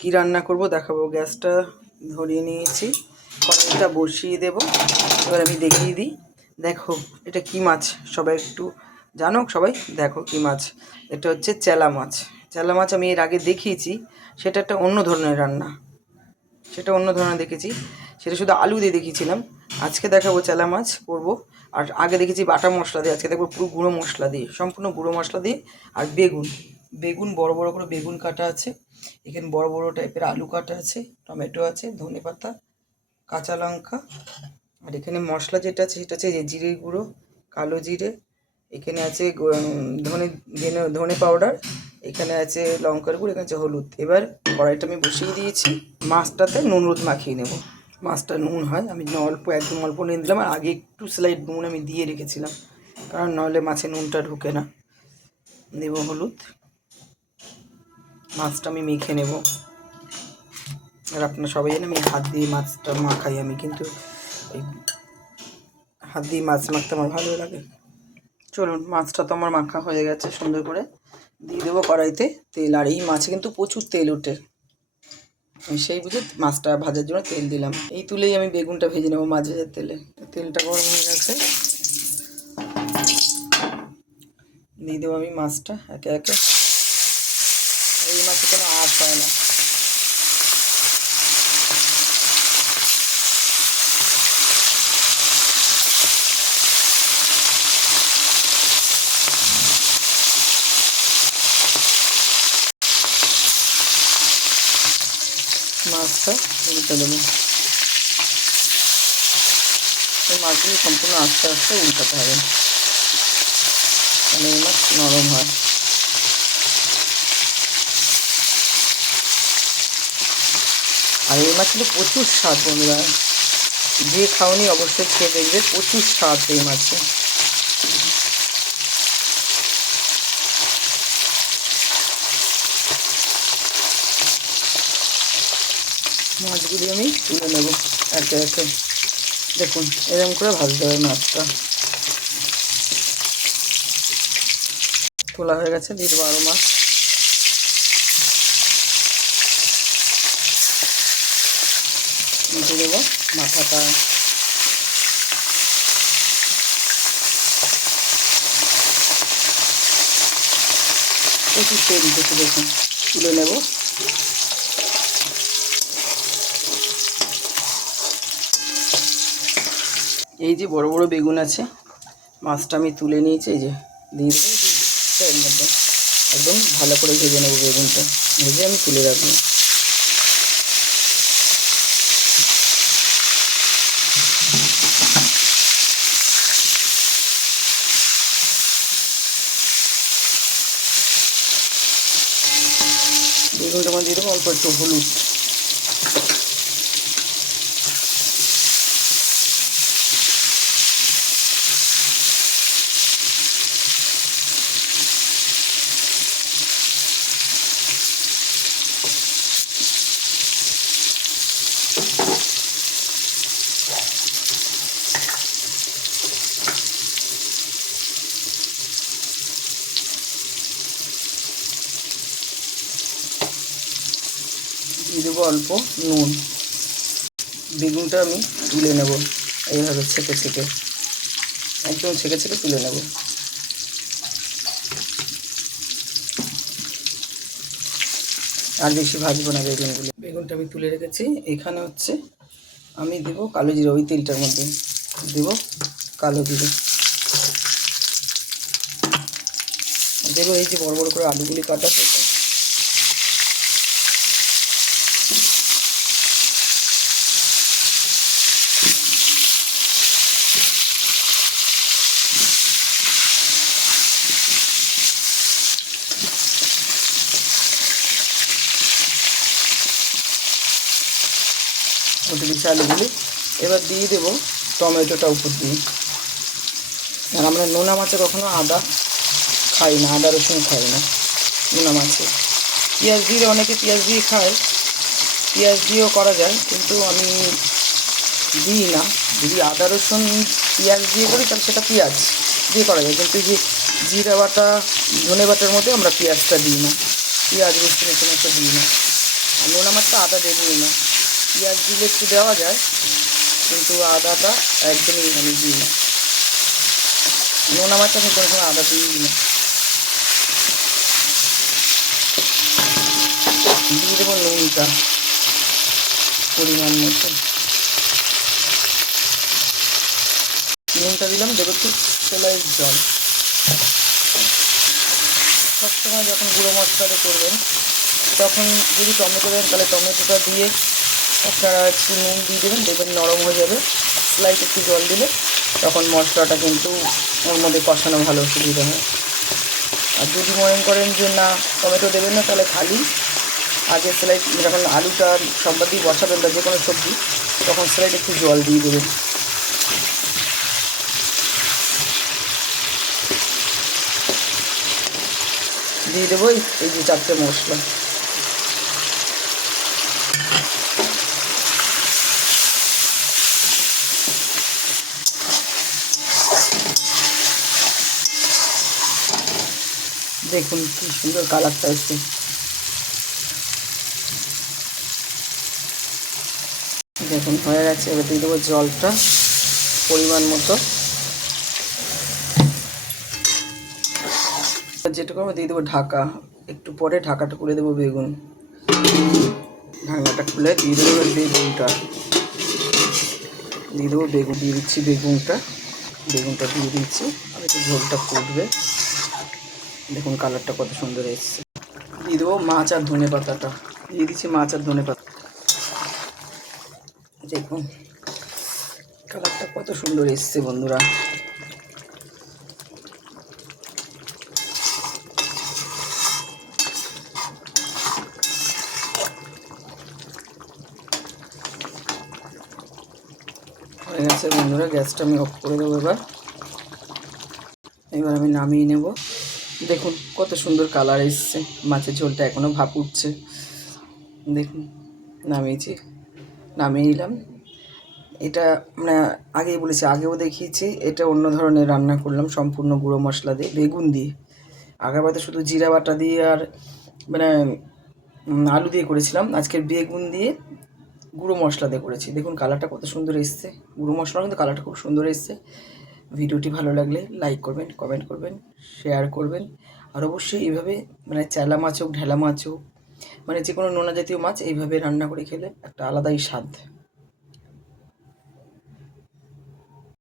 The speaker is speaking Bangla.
কি রান্না করব দেখাবো। গ্যাসটা ধরিয়ে নিয়েছি, কড়াইটা বসিয়ে দেব। এবার আমি দেখিয়ে দিই। দেখো এটা কি মাছ, সবাই একটু জানো, সবাই দেখো কি মাছ। এটা হচ্ছে চেলা মাছ। চেলা মাছ আমি এর আগে দেখিয়েছি, সেটা একটা অন্য ধরনের রান্না, সেটা অন্য ধরনের দেখেছি, সেটা শুধু আলু দিয়ে দেখিয়েছিলাম। আজকে দেখাবো চেলা মাছ করব। আর আগে দেখেছি বাটা মশলা দিয়ে, আজকে দেখবো পুরো গুঁড়ো মশলা দিয়ে, সম্পূর্ণ গুঁড়ো মশলা দিয়ে। আর বেগুন, বেগুন বড় বড় করে বেগুন কাটা আছে, এখানে বড় বড় টাইপের আলু কাটা আছে, টমেটো আছে, ধনেপাতা, কাঁচা লঙ্কা। আর এখানে মশলা যেটা আছে সেটা হচ্ছে যে জিরে গুঁড়ো, কালো জিরে, এখানে আছে ধনে ধনে পাউডার, এখানে আছে লঙ্কার গুঁড়ো, এখানে আছে হলুদ। এবার কড়াইটা আমি বসিয়ে দিয়েছি, মাছটাতে নুন হলুদ মাখিয়ে নেব। মাছটা নুন হয়, আমি অল্প একদম অল্প নিয়ে দিলাম। আর আগে একটু স্লাইড নুন আমি দিয়ে রেখেছিলাম, কারণ নাহলে মাছে নুনটা ঢুকে না। দেব হলুদ, মাছটা আমি মেখে নেব। আর আপনারা সবাই জানেন আমি হাত দিয়ে মাছটা মাখাই, আমি কিন্তু ওই হাত দিয়ে মাছ মাখতে আমার ভালো লাগে। চলুন, মাছটা তো আমার মাখা হয়ে গেছে, সুন্দর করে দিয়ে দেবো কড়াইতে তেল। আর এই মাছে কিন্তু প্রচুর তেল ওঠে, আমি সেই বুঝে মাছটা ভাজার জন্য তেল দিলাম। এই তুলেই আমি বেগুনটা ভেজে নেবো মাছ ভাজার তেলে। তেলটা গরম হয়ে গেছে, দিয়ে দেবো আমি মাছটা একে একে। এই মাছে কোনো আঁশ হয় না। মাছটা উল্টে দেবো। এই মাছগুলি সম্পূর্ণ আস্তে আস্তে উল্টাতে হবে, মানে এই মাছ নরম হয়। আর এই মাছ কিন্তু প্রচুর স্বাদ বন্ধুরা, যে খাওনি অবশ্যই খেয়ে দেখবে, প্রচুর স্বাদ এই মাছে। মাছগুলি আমি তুলে নেব একে একে। দেখুন এরকম করে ভাজতে হবে মাছটা। তোলা হয়ে গেছে, দিয়ে দেবো আরও মাছ। দিয়ে দেবো মাথাটা। প্রচুর তেল দিতে, দেখুন তুলে নেব। এই যে বড় বড় বেগুন আছে, মাছটা আমি তুলে নিয়েছি, এই যে দিয়ে দেবো এর মধ্যে। একদম ভালো করে ভেজে নেবো বেগুনটা, ভেজে আমি তুলে রাখবো। বেগুনটা আমার দিয়ে দেবো অল্প একটু হলুদ। দিয়ে দেবো অল্প নুন। বেগুনটা আমি তুলে নেব এইভাবে ছেঁকে ছেঁকে, একদম ছেঁকে ছেঁকে তুলে নেব। আর বেশি ভাজবো না বেগুনগুলো। বেগুনটা আমি তুলে রেখেছি। এখানে হচ্ছে আমি দেবো কালো জিরে, ওই তেলটার মধ্যে দেবো কালো জিরে। দেবো এই যে বড় বড় করে আলুগুলি কাটা, সেটা ওটা দিচ্ছি আলুগুলি। এবার দিয়ে দেবো টমেটোটা উপর দিয়ে। আর আমরা নোনা মাছে কখনো আদা খাই না, আদা রসুন খাই না নোনা মাছে। পেঁয়াজ দিয়ে অনেকে পেঁয়াজ দিয়ে খায়, পেঁয়াজ দিয়েও করা যায়, কিন্তু আমি দিই না। যদি আদা রসুন পেঁয়াজ দিয়ে করি তাহলে সেটা পেঁয়াজ দিয়ে করা যায়, কিন্তু এই যে জিরা বাটা ধনে বাটার মধ্যে আমরা পেঁয়াজটা দিই না, পেঁয়াজ রসুন এখানে একটা দিই না। নোনা মাছটা আদা দেবই না, পেঁয়াজ দিলে একটু দেওয়া যায়, কিন্তু আদাটা একদমই আমি দিই না। নোনা মাছটা আমি কোনো সময় আদা দিই না। দিয়ে দেবো নুনটা পরিমাণ মতো, নুনটা দিলাম, দেবো একটু সেলাইয়ের জল। সবসময় যখন গুঁড়ো মশলাটা করবেন তখন যদি টমেটো দেন তাহলে টমেটোটা দিয়ে আপনারা একটু নুন দিয়ে দেবেন, দেখবেন নরম হয়ে যাবে। স্লাইড একটু জল দিলে তখন মশলাটা কিন্তু ওর মধ্যে কষানো ভালো সুবিধা হয়। আর যদি মনে করেন যে না টমেটো দেবেন না, তাহলে খালি আগে স্লাইড যখন আলুটা সম্বাদ দিয়ে বসাবেন বা যে কোনো সবজি, তখন স্লাইড একটু জল দিয়ে দেবেন। দিয়ে দেবো এই যে 4টে মশলা। দেখুন কি সুন্দর কালারটা এসছে। দেখুন হয়ে গেছে। এবার দিয়ে দেবো জলটা পরিমাণ মতো, যেটুকু আমি দিয়ে দেবো ঢাকা। একটু পরে ঢাকাটা খুলে দেবো বেগুন, ঢাকনাটা খুলে দিয়ে দেবো বেগুনটা, দিয়ে দেবো বেগুন, দিয়ে দিচ্ছি বেগুনটা দিয়ে দিচ্ছি। আর একটু ঝোলটা ফুটবে। দেখুন কালারটা কত সুন্দর এসছে। দিয়ে দেবো মাছ আর ধনে পাতাটা, দিয়ে দিচ্ছি মাছ আর ধনে পাতা। দেখুন কালারটা কত সুন্দর এসছে বন্ধুরা। হয়ে গেছে বন্ধুরা, গ্যাসটা আমি অফ করে দেবো। এবার আমি নামিয়ে নেব। দেখুন কত সুন্দর কালার এসছে, মাছের ঝোলটা এখনও ভাপ উঠছে। দেখুন নামিয়ে নিলাম। এটা মানে আগেই বলেছি, আগেও দেখিয়েছি, এটা অন্য ধরনের রান্না করলাম সম্পূর্ণ গুঁড়ো মশলা দিয়ে, বেগুন দিয়ে। আগেরবারে শুধু জিরা বাটা দিয়ে আর মানে আলু দিয়ে করেছিলাম, আজকের বেগুন দিয়ে গুঁড়ো মশলা দিয়ে করেছি। দেখুন কালারটা কত সুন্দর এসছে, গুঁড়ো মশলা কিন্তু কালারটা খুব সুন্দর এসছে। ভিডিওটি ভালো লাগলে লাইক করবেন, কমেন্ট করবেন, শেয়ার করবেন। আর অবশ্যই এইভাবে মানে চেলা মাছ হোক, ঢেলা মাছ হোক, মানে যে কোনো নোনা জাতীয় মাছ এইভাবে রান্না করে খেলে একটা আলাদাই স্বাদ।